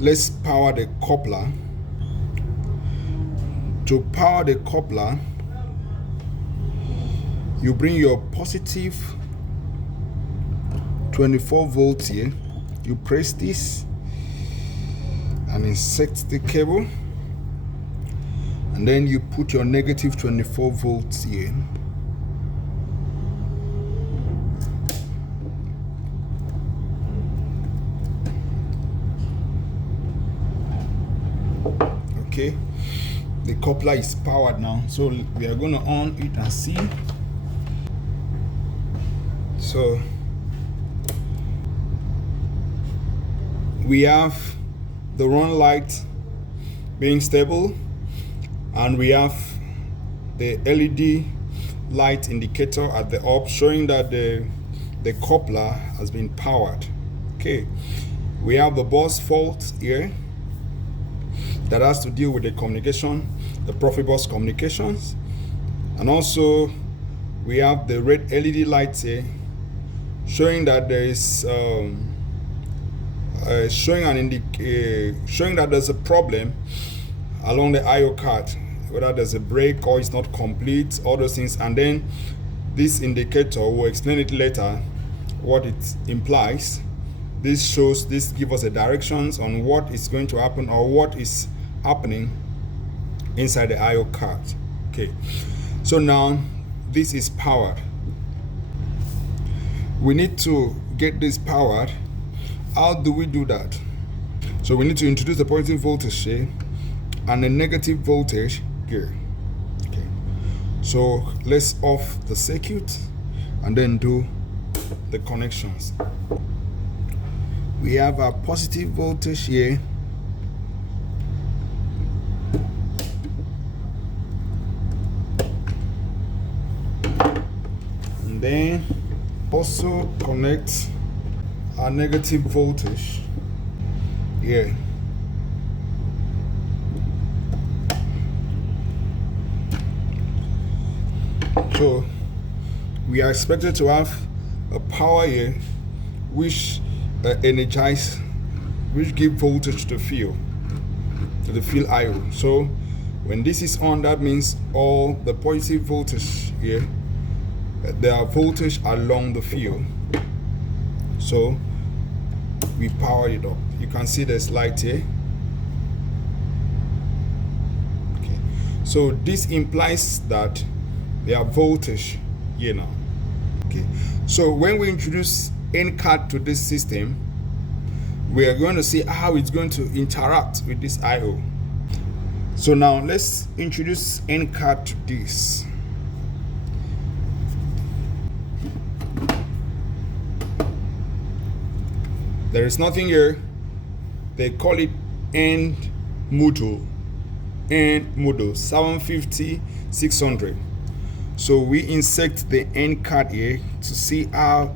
let's power the coupler. To power the coupler, you bring your positive 24 volts here, you press this and insert the cable, and then you put your negative 24 volts here. Okay, the coupler is powered now, so we are going to on it and see. So we have the run light being stable, and we have the LED light indicator at the up showing that the coupler has been powered. Okay, we have the bus fault here that has to deal with the communication, the Profibus communications, and also we have the red LED lights here showing that there is showing that there's a problem along the I/O card, whether there's a break or it's not complete, all those things. And then this indicator, will explain it later what it implies. This gives us the directions on what is going to happen or what is happening inside the I/O card. Okay, so now this is powered. We need to get this powered. How do we do that? So we need to introduce the positive voltage here and the negative voltage here. Okay, so let's off the circuit and then do the connections. We have a positive voltage here, and then also connect our negative voltage here. So we are expected to have a power here which which give voltage to the field I/O. So when this is on, that means all the positive voltage here, there are voltage along the field. So we power it up. You can see there's light here. Okay, so this implies that there are voltage here now. Okay, so when we introduce N-card to this system, we are going to see how it's going to interact with this I/O. So now let's introduce N-card to this. There is nothing here. They call it N module 750 600. So we insert the N card here to see how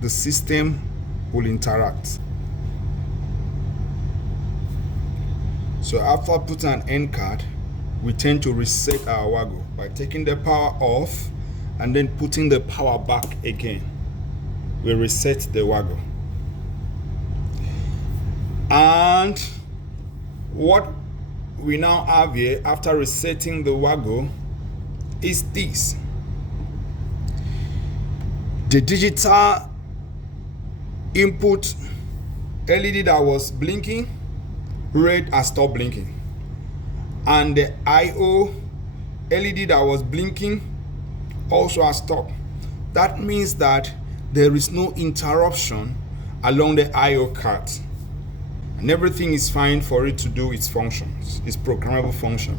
the system will interact. So after putting an N card, we tend to reset our wago by taking the power off and then putting the power back again. We reset the wago. And what we now have here after resetting the wago is this. The digital input LED that was blinking, red has stopped blinking. And the I/O LED that was blinking also has stopped. That means that there is no interruption along the I/O card. And everything is fine for it to do its functions, its programmable function.